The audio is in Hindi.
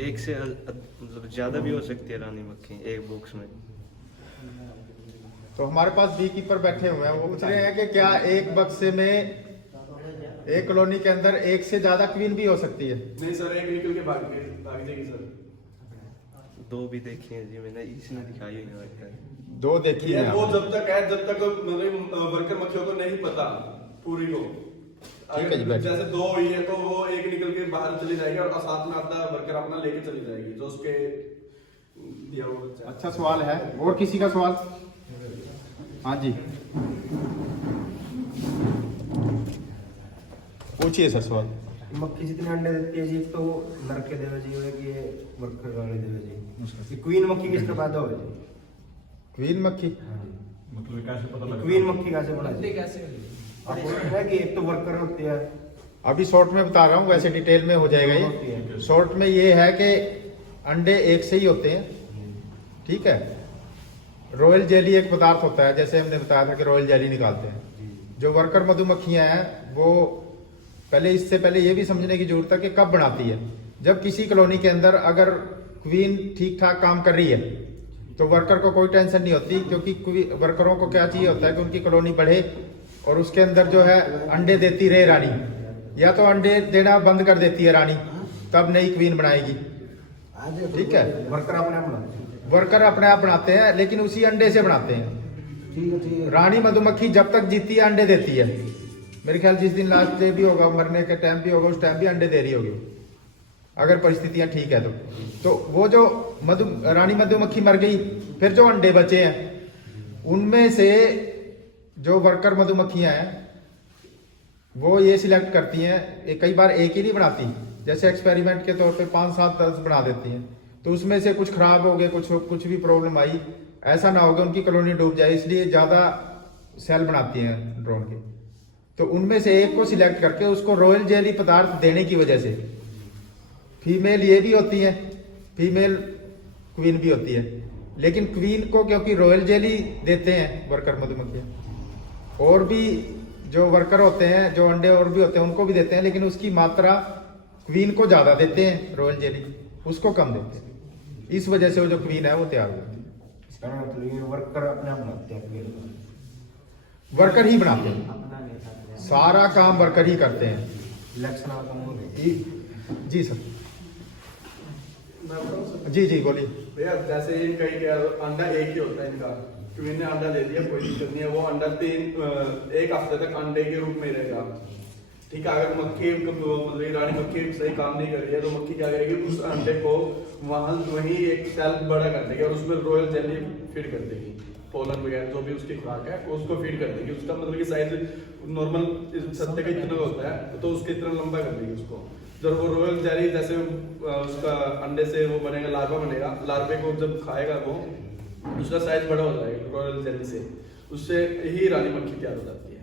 एक से मतलब ज़्यादा भी हो सकती है रानी मक्खी एक बॉक्स में। तो हमारे पास बी कीपर बैठे हुए हैं, वो पूछ रहे हैं कि क्या एक बक्से में एक कॉलोनी के अंदर एक से ज्यादा क्वीन भी हो सकती है? नहीं सर, एक निकल के भाग जाएगी सर। दो भी देखी है जी मैंने, इसने दिखाई हुई है। दो देखी है वो जब तक है, जब तक मतलब वर्कर मक्खियों को नहीं पता पूरी को। ठीक है जी, बैठ। जैसे दो हुई है तो वो एक निकल के बाहर चली जाएगी और साथ में अपना वर्कर अपना लेके चली जाएगी जो उसके दिया हुआ बच्चा है। अच्छा सवाल है, और किसी का सवाल? हाँ जी पूछिए सर सवाल। मक्खी जितने अंडे देती है जी, एक तो नर के देवे जी होए कि ये वर्कर वाले देवे जी। ये क्वीन मक्खी किस तरह पैदा होए जी? क्वीन मक्खी मतलब कैसे पता लगता क्वीन मक्खी कैसे बनाई? कैसे है कि एक तो वर्कर होती है। अभी शॉर्ट में बता रहा हूँ, वैसे डिटेल में हो जाएगा ये। शॉर्ट में ये है कि अंडे एक से ही होते हैं, ठीक है। रॉयल जेली एक पदार्थ होता है, जैसे हमने बताया था कि रॉयल जेली निकालते हैं। जो वर्कर मधुमक्खियां हैं वो पहले, इससे पहले ये भी समझने की जरूरत है कि कब बनाती है। जब किसी कॉलोनी के अंदर अगर क्वीन ठीक ठाक काम कर रही है तो वर्कर को कोई टेंशन नहीं होती, क्योंकि वर्करों को क्या चाहिए होता है कि उनकी कॉलोनी बढ़े और उसके अंदर जो है अंडे देती रहे रानी। या तो अंडे देना बंद कर देती है रानी, तब नई क्वीन बनाएगी, ठीक है। वर्कर अपने आप बनाते हैं। वर्कर अपने आप बनाते हैं, लेकिन उसी अंडे से बनाते हैं। ठीक है। रानी मधुमक्खी जब तक जीती है अंडे देती है। मेरे ख्याल जिस दिन लास्ट डे भी होगा, मरने के टाइम भी होगा, उस टाइम भी अंडे दे रही होगी, अगर परिस्थितियां ठीक है तो वो जो रानी मधुमक्खी मर गई, फिर जो अंडे बचे हैं उनमें से जो वर्कर मधुमक्खियां हैं वो ये सिलेक्ट करती हैं। कई बार एक ही नहीं बनाती, जैसे एक्सपेरिमेंट के तौर पे 5, 7, 10 बना देती हैं, तो उसमें से कुछ खराब हो गए, कुछ भी प्रॉब्लम आई, ऐसा ना हो कि उनकी कॉलोनी डूब जाए, इसलिए ज्यादा सेल बनाती हैं ड्रोन के। तो उनमें से एक को सिलेक्ट करके उसको रॉयल जेली पदार्थ देने की वजह से, फीमेल ये भी होती है, फीमेल क्वीन भी होती है, लेकिन क्वीन को क्योंकि रॉयल जेली देते हैं वर्कर मधुमक्खियां, और भी जो वर्कर होते हैं, जो अंडे और भी होते हैं उनको भी देते हैं, लेकिन उसकी मात्रा क्वीन को ज्यादा देते हैं, रॉयल जेली उसको कम देते हैं। इस वजह से वो जो क्वीन है वो तैयार हो जाती है। इसका मतलब ये वर्कर अपने आप बनाते हैं। वर्कर ही बनाते हैं, सारा काम वर्कर ही करते हैं। इलेक्शन आता है जी सर, जी बोलिए। भैया जैसे ये कई क्या अंडा एक ही होता है इनका, क्वीन ने अंडा दे दिया, कोई दिक्कत नहीं है, वो अंडा एक हफ्ते तक अंडे के रूप में रहेगा, ठीक है। अगर मक्खी मतलब रानी मक्खी सही काम नहीं कर रही है तो मक्खी क्या करेगी, उस अंडे को वहीं एक सेल बड़ा कर देगी और उसमें रॉयल जेली फीड कर देगी, पोलन वगैरह जो भी उसकी खुराक है उसको फीड कर देगी। उसका मतलब कि साइज नॉर्मल सत्ते का इतना होता है तो उसके इतना लंबा कर देगी उसको। जब वो रॉयल जेली जैसे उसका अंडे से वो बनेगा, लार्वा बनेगा, लार्वे को जब खाएगा वो उसका साइज बड़ा हो जाएगा रॉयल जेली से, उससे ही रानी मक्खी तैयार हो जाती है।